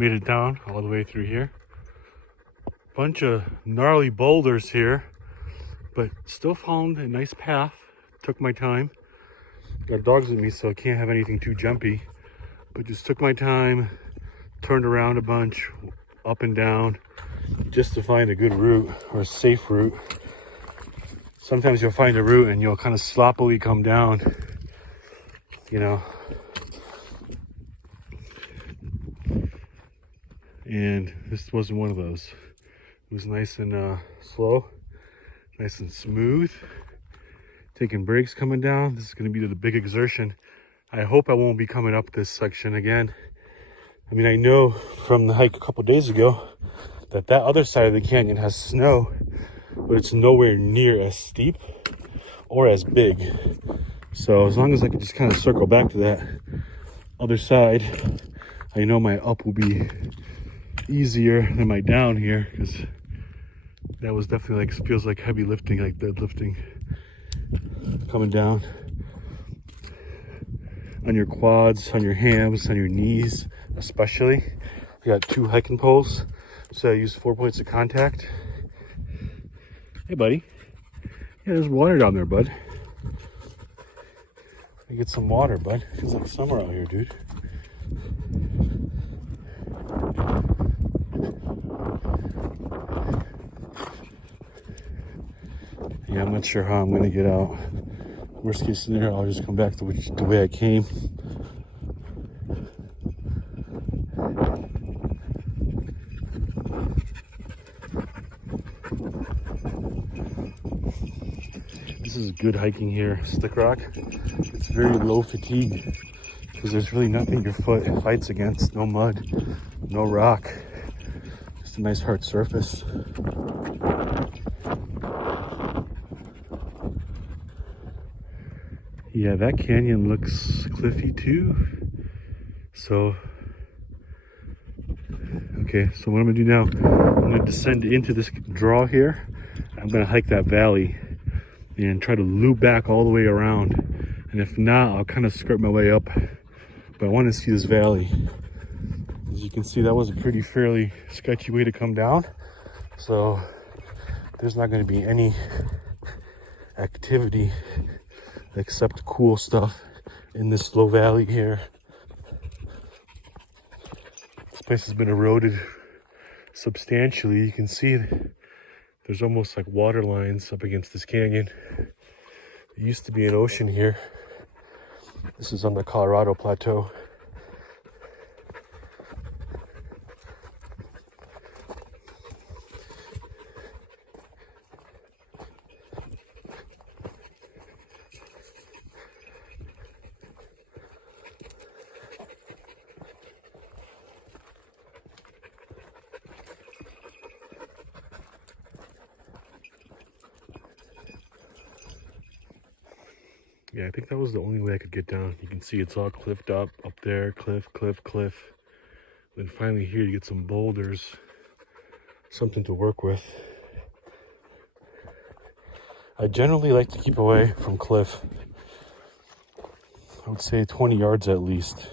made it down all the way through here. Bunch of gnarly boulders here, but still found a nice path. Took my time. Got dogs with me, so I can't have anything too jumpy, but just took my time, turned around a bunch, up and down, just to find a good route or a safe route. Sometimes you'll find a route and you'll kind of sloppily come down, you know. And this wasn't one of those. It was nice and slow, nice and smooth. Taking breaks coming down. This is going to be the big exertion. I hope I won't be coming up this section again. I mean, I know from the hike a couple days ago that that other side of the canyon has snow, but it's nowhere near as steep or as big. So as long as I can just kind of circle back to that other side, I know my up will be easier than my down here, because that was definitely like, feels like heavy lifting, like deadlifting, coming down on your quads, on your hams, on your knees especially. I got 2 hiking poles, so I use 4 points of contact. Hey buddy. Yeah, there's water down there, bud. I get some water, bud. Feels like summer out here, dude. Yeah, I'm not sure how I'm gonna get out. Worst case scenario, I'll just come back the way I came. This is good hiking here, Stick Rock. It's very low fatigue because there's really nothing your foot fights against. No mud, no rock, just a nice hard surface. Yeah, that canyon looks cliffy too. So, okay, so what I'm gonna do now, I'm gonna descend into this draw here. I'm gonna hike that valley and try to loop back all the way around. And if not, I'll kind of skirt my way up. But I want to see this valley. As you can see, that was a fairly sketchy way to come down. So there's not going to be any activity except cool stuff in this low valley here. This place has been eroded substantially. You can see there's almost like water lines up against this canyon. There used to be an ocean here. This is on the Colorado Plateau. Yeah, I think that was the only way I could get down. You can see it's all cliffed up there, cliff, cliff, cliff. Then finally here you get some boulders, something to work with. I generally like to keep away from cliff. I would say 20 yards at least.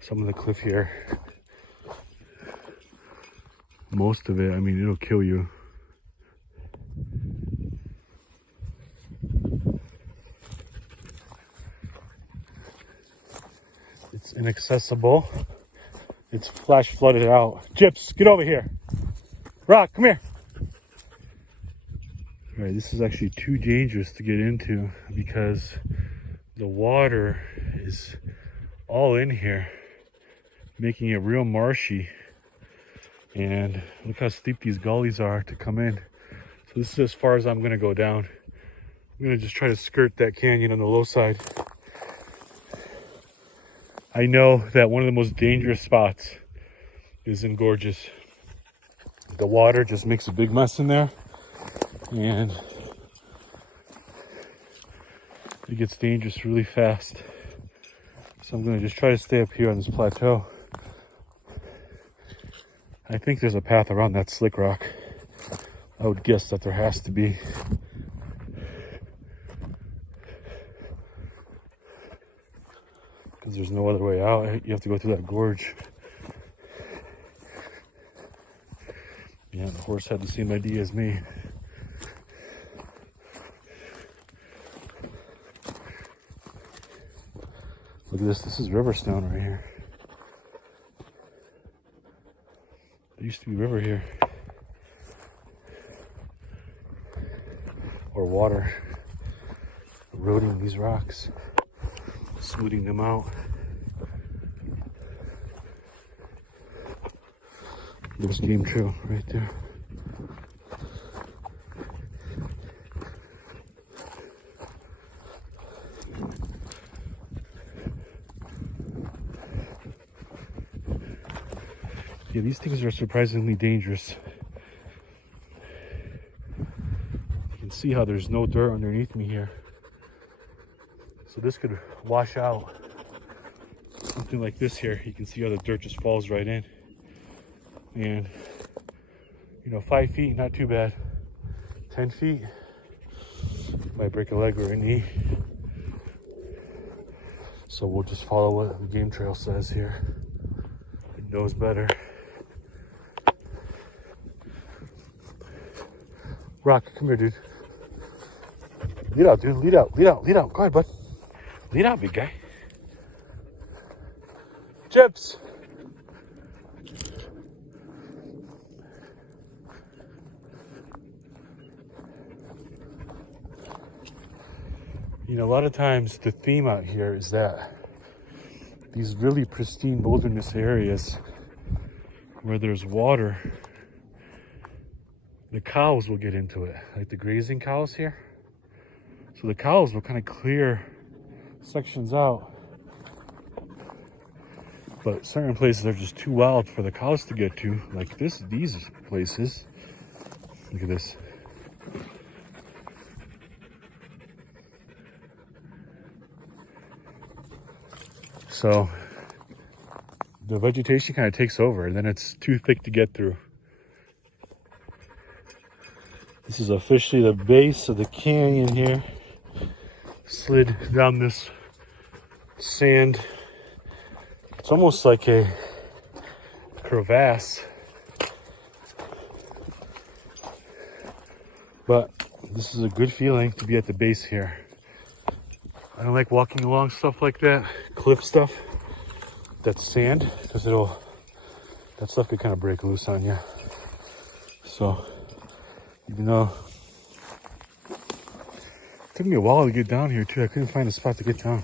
Some of the cliff here, most of it, I mean, it'll kill you. It's inaccessible. It's flash flooded out. Gyps, get over here. Rock, come here. All right, this is actually too dangerous to get into because the water is all in here, making it real marshy. And look how steep these gullies are to come in. So this is as far as I'm gonna go down. I'm gonna just try to skirt that canyon on the low side. I know that one of the most dangerous spots is in Gorges. The water just makes a big mess in there, and it gets dangerous really fast. So I'm gonna just try to stay up here on this plateau. I think there's a path around that slick rock. I would guess that there has to be. because there's no other way out. You have to go through that gorge. Yeah, the horse had the same idea as me. Look at this. This is Riverstone right here. There used to be a river here. Or water. Eroding these rocks. Smoothing them out. There's Game Trail right there. Yeah, these things are surprisingly dangerous. You can see how there's no dirt underneath me here. So this could wash out. Something like this here, you can see how the dirt just falls right in. And, you know, 5 feet, not too bad. 10 feet, might break a leg or a knee. So we'll just follow what the Game Trail says here. It knows better. Rock, come here, dude. Lead out, dude. Lead out, lead out, lead out. Go ahead, bud. Lead out, big guy. Chips. You know, a lot of times the theme out here is that these really pristine wilderness areas where there's water, the cows will get into it, like the grazing cows here. So the cows will kind of clear sections out, but certain places are just too wild for the cows to get to, like these places. Look at this. So the vegetation kind of takes over, and then it's too thick to get through. This is officially the base of the canyon here. Slid down this sand. It's almost like a crevasse. But this is a good feeling to be at the base here. I don't like walking along stuff like that, cliff stuff. That's sand, because that stuff could kind of break loose on you. So, even though it took me a while to get down here too, I couldn't find a spot to get down.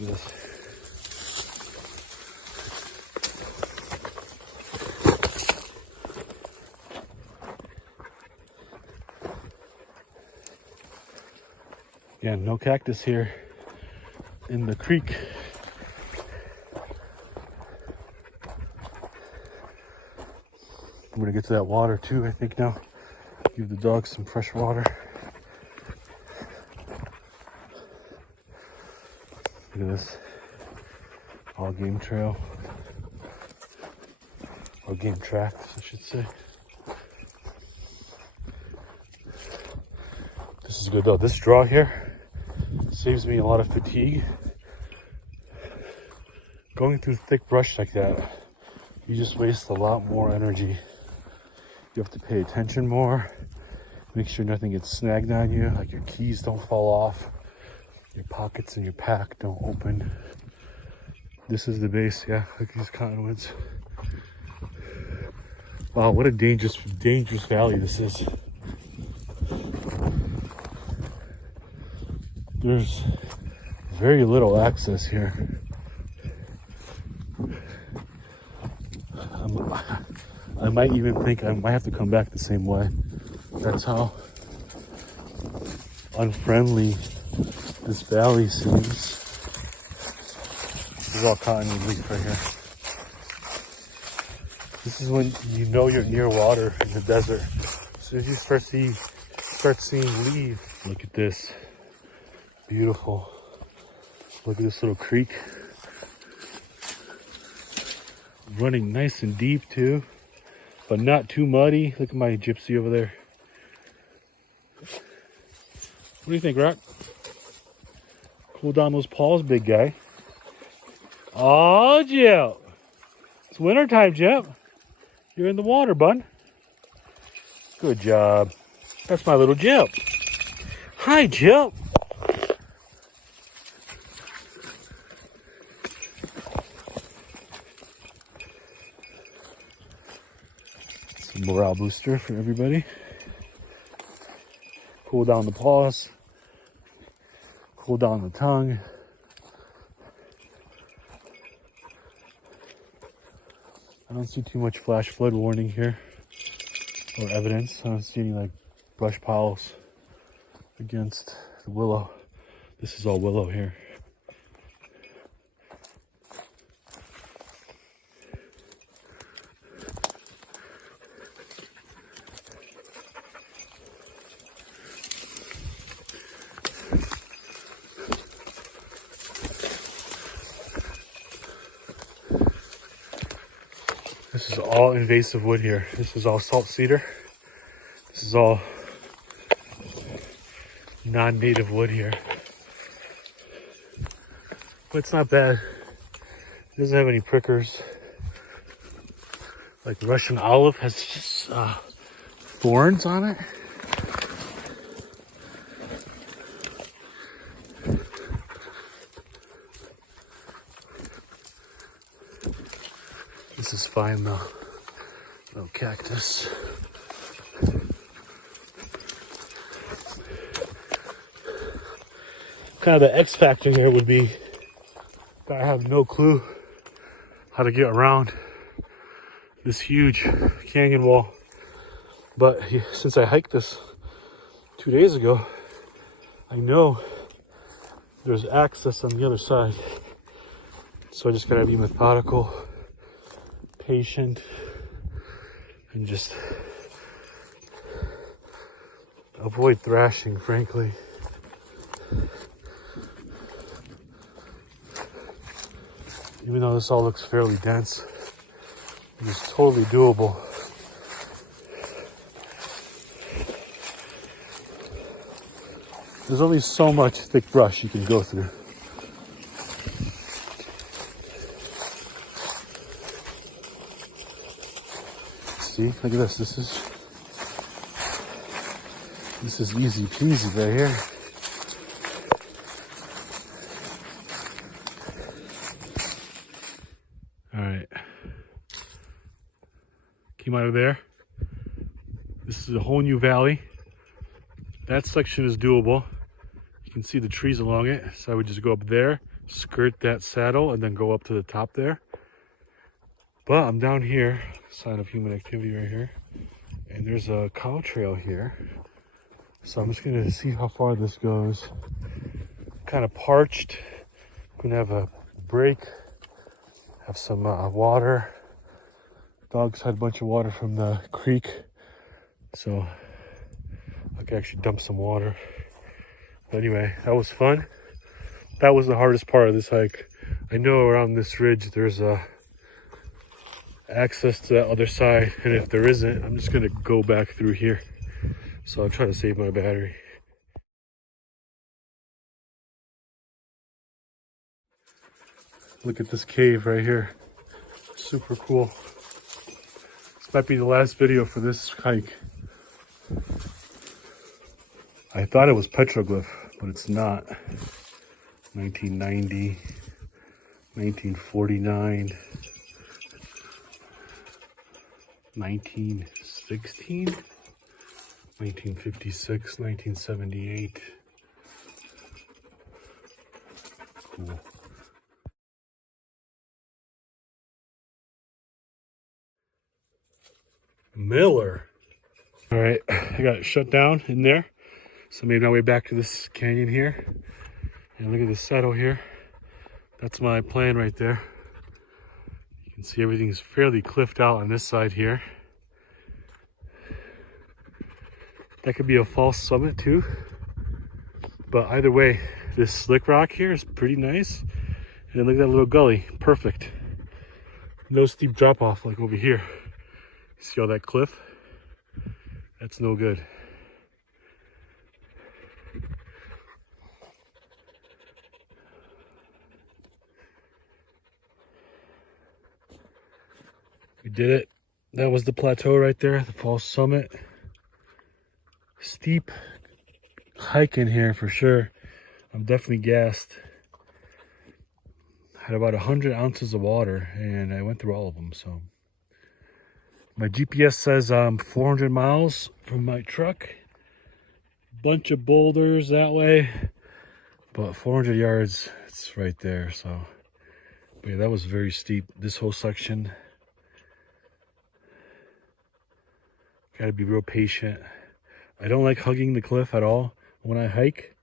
Look at this. Yeah, no cactus here in the creek. I'm gonna get to that water too, I think now. Give the dogs some fresh water. Look at this. All Game Trail. Or Game Tracks, I should say. This is good though. This draw here saves me a lot of fatigue. Going through thick brush like that, you just waste a lot more energy. You have to pay attention more. Make sure nothing gets snagged on you, like your keys don't fall off, your pockets and your pack don't open. This is the base, yeah, look at these cottonwoods. Wow, what a dangerous valley this is. There's very little access here. I might even think I might have to come back the same way. That's how unfriendly this valley seems. This is all cottonwood leaf right here. This is when you know you're near water in the desert. As soon as you start seeing leaves. Look at this. Beautiful. Look at this little creek. Running nice and deep too, but not too muddy. Look at my gypsy over there. What do you think, Rock? Cool down those paws, big guy. Oh, Jip. It's wintertime, Jip. You're in the water, bud. Good job. That's my little Jip. Hi, Jip. Some morale booster for everybody. Cool down the paws. Cool down the tongue. I don't see too much flash flood warning here or evidence. I don't see any like brush piles against the willow. This is all willow here. This is all invasive wood here. This is all salt cedar. This is all non-native wood here. But it's not bad. It doesn't have any prickers. Like Russian olive has just thorns on it. This is fine though. No cactus. Kind of the X factor here would be that I have no clue how to get around this huge canyon wall. But since I hiked this 2 days ago, I know there's access on the other side. So I just gotta be methodical, patient, and just avoid thrashing, frankly. Even though this all looks fairly dense, it is totally doable. There's only so much thick brush you can go through. See, look at this. This is easy peasy right here. All right. Came out of there. This is a whole new valley. That section is doable. You can see the trees along it. So I would just go up there, skirt that saddle, and then go up to the top there. But I'm down here, sign of human activity right here. And there's a cow trail here. So I'm just gonna see how far this goes. Kind of parched. Gonna have a break. Have some water. Dogs had a bunch of water from the creek. So I could actually dump some water. But anyway, that was fun. That was the hardest part of this hike. I know around this ridge there's access to that other side, and if there isn't, I'm just gonna go back through here. So I'll try to save my battery. Look at this cave right here. Super cool. This might be the last video for this hike. I thought it was petroglyph, but it's not. 1990, 1949, 1916, 1956, 1978. Cool. Miller. All right, I got it shut down in there. So made my way back to this canyon here. And look at this saddle here. That's my plan right there. You can see everything's fairly cliffed out on this side here. That could be a false summit too. But either way, this slick rock here is pretty nice. And look at that little gully, perfect. No steep drop off like over here. See all that cliff? That's no good. did it. That was the plateau right there, the false summit. Steep hike in here for sure. I'm definitely gassed. Had about 100 ounces of water and I went through all of them. So my GPS says I'm 400 miles from my truck. Bunch of boulders that way, but 400 yards, it's right there. So, but yeah, that was very steep. This whole section, gotta be real patient. I don't like hugging the cliff at all when I hike.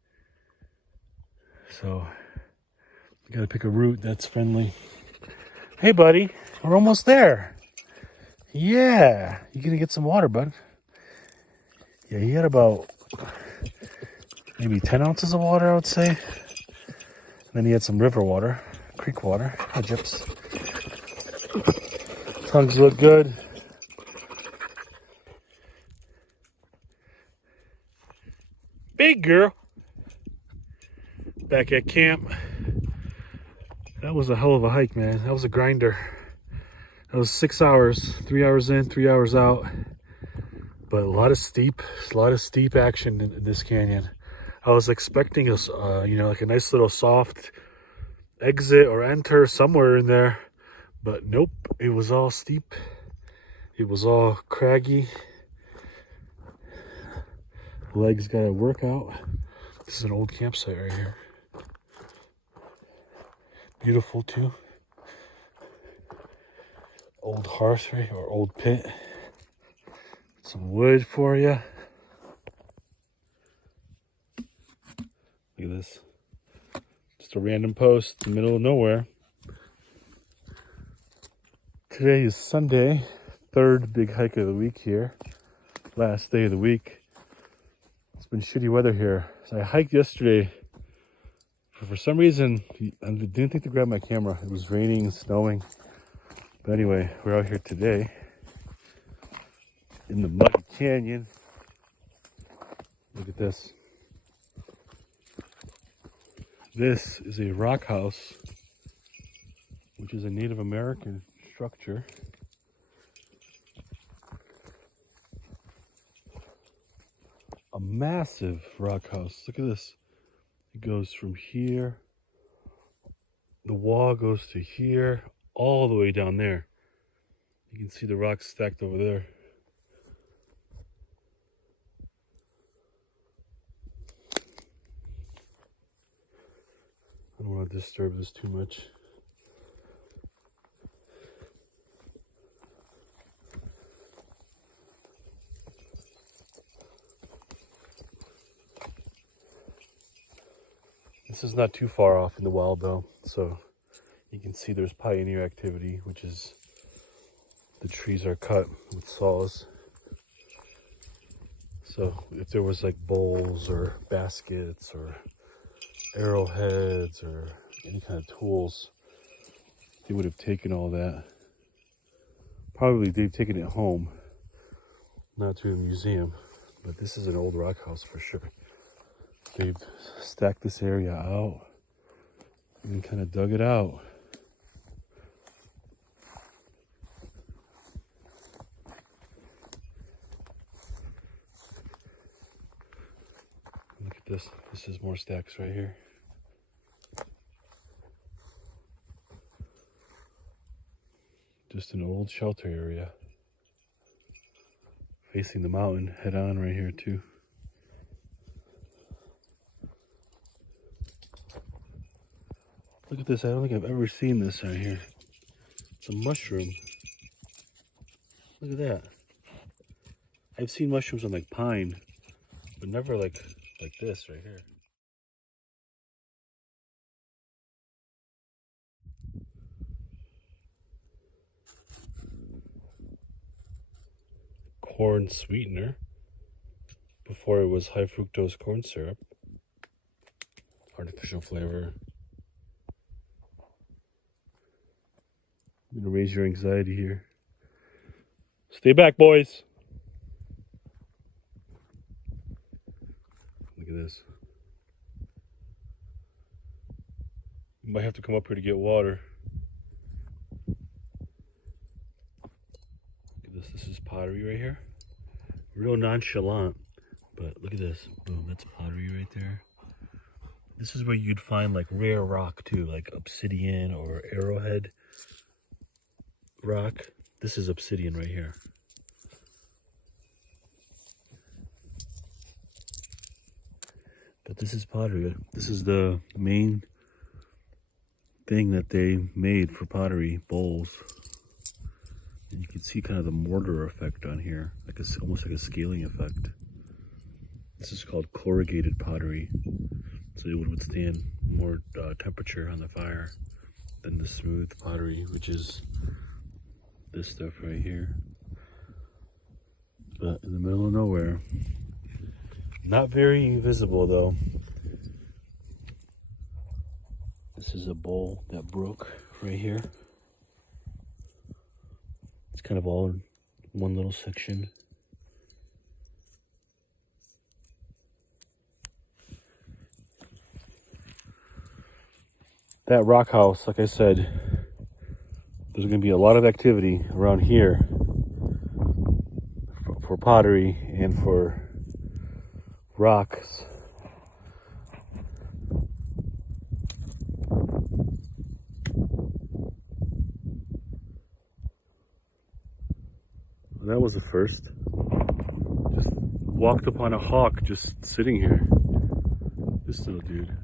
So, you gotta pick a route that's friendly. Hey buddy, we're almost there. Yeah, you gonna get some water, bud? Yeah, he had about maybe 10 ounces of water, I would say. And then he had some river water, creek water. Hi, Gyps. Tongues look good. Big girl. Back at camp. That was a hell of a hike, man. That was a grinder. That was 6 hours, 3 hours in, 3 hours out. But a lot of steep action in this canyon. I was expecting a, like a nice little soft exit or enter somewhere in there, but nope. It was all steep. It was all craggy. Legs got to work out. This is an old campsite right here. Beautiful too. Old hearth, right, or old pit. Some wood for you. Look at this. Just a random post in the middle of nowhere. Today is Sunday, third big hike of the week here. Last day of the week. It's been shitty weather here. So I hiked yesterday. For some reason, I didn't think to grab my camera. It was raining and snowing. But anyway, we're out here today in the muddy canyon. Look at this. This is a rock house, which is a Native American structure. A massive rock house. Look at this. It goes from here. The wall goes to here, all the way down there. You can see the rocks stacked over there. I don't want to disturb this too much. This is not too far off in the wild though, so you can see there's pioneer activity, which is the trees are cut with saws. So if there was like bowls or baskets or arrowheads or any kind of tools, they would have taken all that. Probably they've taken it home, not to a museum, but this is an old rock house for sure. They've stacked this area out and kind of dug it out. Look at this. This is more stacks right here. Just an old shelter area. Facing the mountain head on right here too. Look at this. I don't think I've ever seen this right here. It's a mushroom. Look at that. I've seen mushrooms on like pine, but never like this right here. Corn sweetener. Before it was high fructose corn syrup. Artificial flavor. I'm gonna raise your anxiety here. Stay back, boys. Look at this. You might have to come up here to get water. pottery right here. Real nonchalant, but look at this. Boom, that's pottery right there. This is where you'd find like rare rock too, like obsidian or arrowhead rock. This is obsidian right here. But this is pottery. This is the main thing that they made for pottery, bowls. And you can see kind of the mortar effect on here, like almost like a scaling effect. This is called corrugated pottery, so it would withstand more temperature on the fire than the smooth pottery, which is this stuff right here. But in the middle of nowhere, not very visible though. This is a bowl that broke right here. It's kind of all in one little section. That rock house, like I said, there's going to be a lot of activity around here for pottery and for rocks. That was the first. Just walked upon a hawk just sitting here. This little dude.